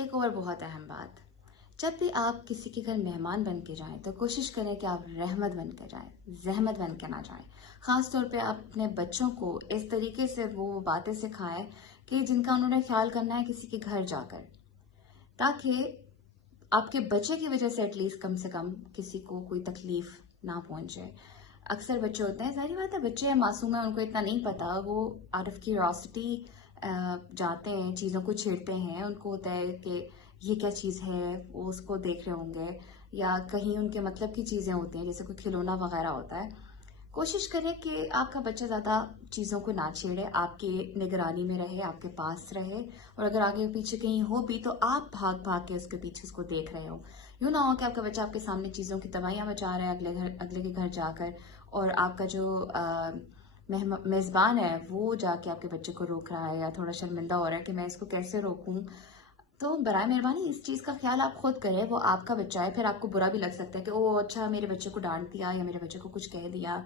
ایک اور بہت اہم بات، جب بھی آپ کسی کے گھر مہمان بن کے جائیں تو کوشش کریں کہ آپ رحمت بن کے جائیں، زحمت بن کے نہ جائیں۔ خاص طور پہ آپ اپنے بچوں کو اس طریقے سے وہ باتیں سکھائیں کہ جن کا انہوں نے خیال کرنا ہے کسی کے گھر جا کر، تاکہ آپ کے بچے کی وجہ سے کم کسی کو کوئی تکلیف نہ پہنچے۔ اکثر بچے ہوتے ہیں، ظاہری بات ہے بچے ہیں، معصوم ہیں، ان کو اتنا نہیں پتا، وہ آؤٹ آف کیوریوسٹی جاتے ہیں، چیزوں کو چھیڑتے ہیں، ان کو ہوتا ہے کہ یہ کیا چیز ہے، وہ اس کو دیکھ رہے ہوں گے، یا کہیں ان کے مطلب کی چیزیں ہوتی ہیں جیسے کوئی کھلونا وغیرہ ہوتا ہے۔ کوشش کریں کہ آپ کا بچہ زیادہ چیزوں کو نہ چھیڑے، آپ کی نگرانی میں رہے، آپ کے پاس رہے، اور اگر آگے پیچھے کہیں ہو بھی تو آپ بھاگ بھاگ کے اس کے پیچھے اس کو دیکھ رہے ہو۔ یوں نہ ہو کہ آپ کا بچہ آپ کے سامنے چیزوں کی تباہیاں مچا رہا ہے اگلے کے گھر جا کر، اور آپ کا جو میزبان ہے وہ جا کے آپ کے بچے کو روک رہا ہے یا تھوڑا شرمندہ ہو رہا ہے کہ میں اس کو کیسے روکوں۔ تو برائے مہربانی اس چیز کا خیال آپ خود کریں، وہ آپ کا بچہ ہے، پھر آپ کو برا بھی لگ سکتا ہے کہ او اچھا میرے بچے کو ڈانٹ دیا یا میرے بچے کو کچھ کہہ دیا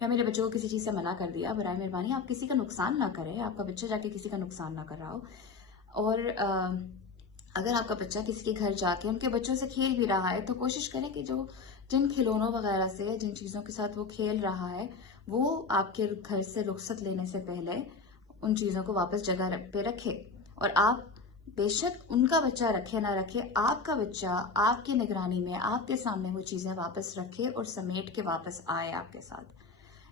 یا میرے بچے کو کسی چیز سے منع کر دیا۔ برائے مہربانی آپ کسی کا نقصان نہ کریں، آپ کا بچہ جا کے کسی کا نقصان نہ کر رہا ہو۔ اور اگر آپ کا بچہ کسی کے گھر جا کے ان کے بچوں سے کھیل بھی رہا ہے تو کوشش کریں کہ جن کھلونوں وغیرہ سے، جن چیزوں کے ساتھ وہ کھیل رہا ہے، وہ آپ کے گھر سے رخصت لینے سے پہلے ان چیزوں کو واپس جگہ پہ رکھے۔ اور آپ بے شک ان کا بچہ رکھے نہ رکھے، آپ کا بچہ آپ کی نگرانی میں آپ کے سامنے وہ چیزیں واپس رکھے اور سمیٹ کے واپس آئے آپ کے ساتھ۔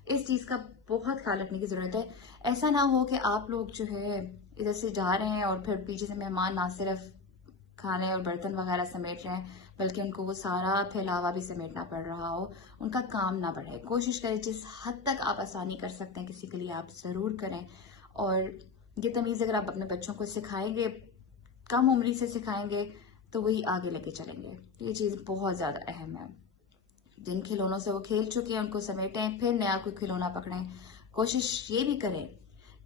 اس چیز کا بہت خیال رکھنے کی ضرورت ہے۔ ایسا نہ ہو کہ آپ لوگ جو ہے ادھر سے جا رہے ہیں اور پھر پیچھے سے مہمان نہ صرف کھانے اور برتن وغیرہ سمیٹ رہے ہیں بلکہ ان کو وہ سارا پھیلاوا بھی سمیٹنا پڑ رہا ہو، ان کا کام نہ بڑھے۔ کوشش کریں جس حد تک آپ آسانی کر سکتے ہیں کسی کے لیے آپ ضرور کریں، اور یہ تمیز اگر آپ اپنے بچوں کو سکھائیں گے، کم عمری سے سکھائیں گے، تو وہی آگے لے کے چلیں گے۔ یہ چیز بہت زیادہ اہم ہے۔ جن کھلونوں سے وہ کھیل چکے ہیں ان کو سمیٹیں، پھر نیا کوئی کھلونا پکڑیں۔ کوشش یہ بھی کریں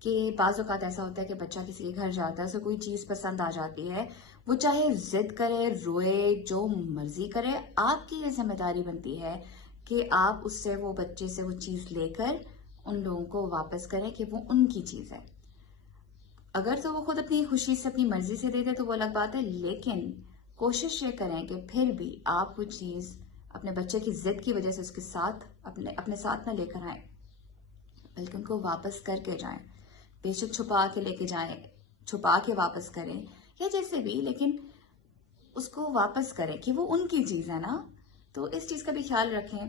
کہ بعض اوقات ایسا ہوتا ہے کہ بچہ کسی کے گھر جاتا ہے، اسے کوئی چیز پسند آ جاتی ہے، وہ چاہے ضد کرے، روئے، جو مرضی کرے، آپ کی یہ ذمہ داری بنتی ہے کہ آپ اس سے، وہ بچے سے وہ چیز لے کر ان لوگوں کو واپس کریں کہ وہ ان کی چیز ہے۔ اگر تو وہ خود اپنی خوشی سے، اپنی مرضی سے دے دے تو وہ الگ بات ہے، لیکن کوشش یہ کریں کہ پھر بھی آپ وہ چیز اپنے بچے کی ضد کی وجہ سے اس کے ساتھ اپنے ساتھ نہ لے کر آئیں، بلکہ ان کو واپس کر کے جائیں۔ بے شک چھپا کے لے کے جائیں، چھپا کے واپس کریں یا جیسے بھی، لیکن اس کو واپس کریں کہ وہ ان کی چیز ہے نا۔ تو اس چیز کا بھی خیال رکھیں۔